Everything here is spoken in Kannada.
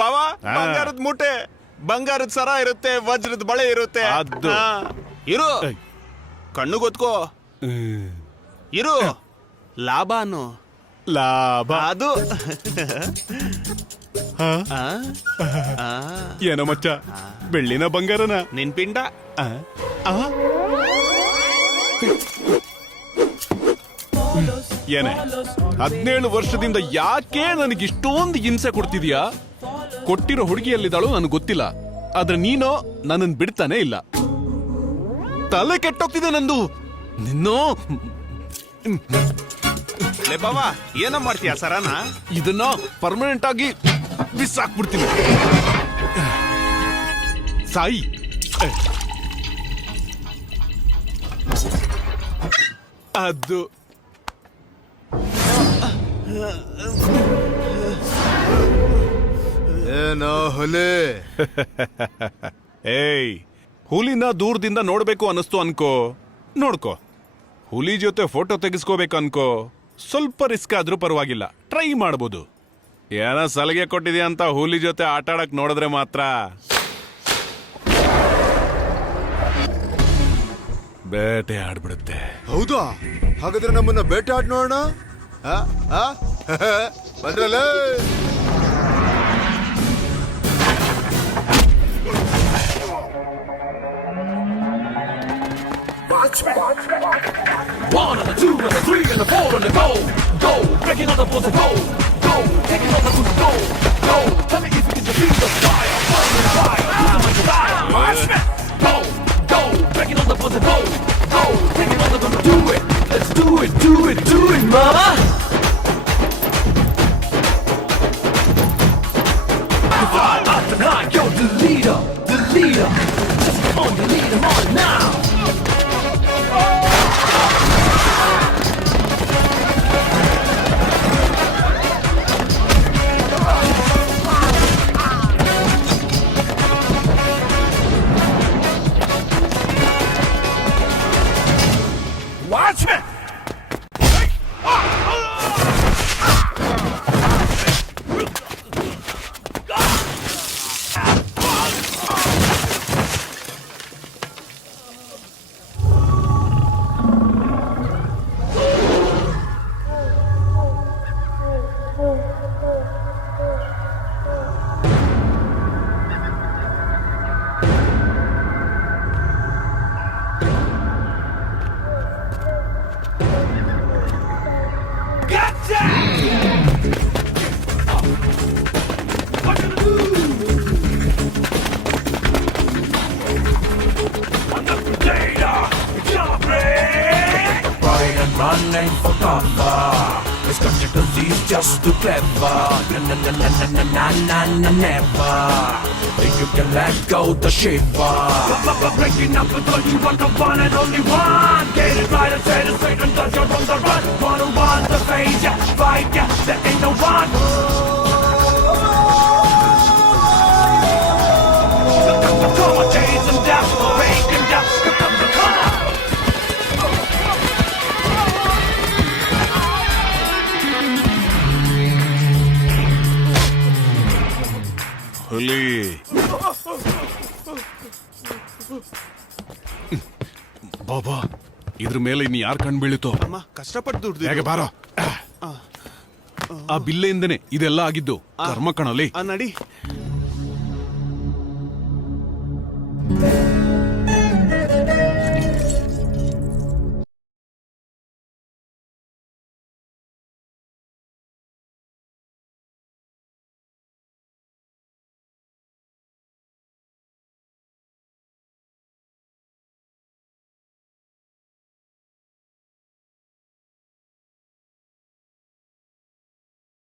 ಬಾವಾ ಬಂಗಾರದ ಮೂಟೆ, ಬಂಗಾರದ ಸರ ಇರುತ್ತೆ, ವಜ್ರದ ಬಳೆ ಇರುತ್ತೆ. ಅದು ಇರು, ಕಣ್ಣು ಗೊತ್ಕೋ, ಇರು. ಲಾಭ ಅನ್ನು ಲಾಭ ಅದು. ಏನೋ ಮಚ್ಚ, ಬೆಳ್ಳಿನ ಬಂಗಾರನ? ನಿನ್ ಪಿಂಡ. ಏನೇ 17 ವರ್ಷದಿಂದ ಯಾಕೆ ನನಗೆ ಇಷ್ಟೊಂದು ಹಿಂಸೆ ಕೊಡ್ತಿದ್ಯಾ? ಕೊಟ್ಟಿರೋ ಹುಡುಗಿಯಲ್ಲಿದ್ದಾಳು ನನಗೆ ಗೊತ್ತಿಲ್ಲ, ಆದ್ರೆ ನೀನೋ ನನ್ನನ್ನು ಬಿಡ್ತಾನೆ ಇಲ್ಲ. ತಲೆ ಕೆಟ್ಟೋಗ್ತಿದೆ ನಂದು. ನಿನ್ನೋ ಲೇ ಬಾವಾ, ಏನ ಮಾಡ್ತೀಯ ಸರನ? ಇದನ್ನ ಪರ್ಮನೆಂಟ್ ಆಗಿ ಬಿಸಾಕ್ಬಿಡ್ತೀನಿ. ಸಾಯಿ. ಅದು ಏನೋ ಹುಲಿ? ಏಯ್, ಹುಲಿನ ದೂರದಿಂದ ನೋಡ್ಬೇಕು ಅನಿಸ್ತು ಅನ್ಕೋ, ನೋಡ್ಕೋ. ಹುಲಿ ಜೊತೆ ಫೋಟೋ ತೆಗೆಸ್ಕೋಬೇಕು ಅನ್ಕೋ, ಸ್ವಲ್ಪ ರಿಸ್ಕ್ ಆದ್ರೂ ಪರವಾಗಿಲ್ಲ, ಟ್ರೈ ಮಾಡ್ಬೋದು. ಏನೋ ಸಲಿಗೆ ಕೊಟ್ಟಿದ್ಯಾ ಅಂತ ಹುಲಿ ಜೊತೆ ಆಟ ಆಡಕ್ ನೋಡಿದ್ರೆ ಮಾತ್ರ ಬೇಟೆ ಆಡ್ಬಿಡುತ್ತೆ. ಹೌದಾ? ಹಾಗಾದ್ರೆ ನಮ್ಮನ್ನ ಬೇಟೆ ಆಡ್ ನೋಡೋಣ. ಬಂದ್ರಲ್ಲ. One and a two and a three and a four and a go, go, breaking all the balls and go, go, taking all the food, go, go. Tell me if you can defeat the fire, fire, fire, fire. Go, go, breaking all the balls and go, go, taking all the food, do it. Let's do it, do it, do it, mama. Tonight, you're the leader, the leader. Just come on, you lead 'em on now. Watch it! Running for cover. It's got your disease just too clever. Na na na na na na na na never. Think you can let go the shiver. Breaking up because you want the one and only one. Get it right and set it straight and touch you're on the run. Wanna run the phase, yeah, fight, yeah, there ain't no one. Come on, chase them down, break them down. Come on. ಹುಲಿ, ಬಾಬಾ, ಇದ್ರ ಮೇಲೆ ಇನ್ನು ಯಾರು ಕಣ್ ಬೀಳಿತೋ? ಅಮ್ಮ ಕಷ್ಟಪಟ್ಟು ದುಡ್ದು. ಹೇಗೆ ಬಾರೋ. ಆ ಬಿಲ್ಲೆಯಿಂದನೇ ಇದೆಲ್ಲ ಆಗಿದ್ದು. ಕರ್ಮ ಕಣಲಿ. ನಡಿ.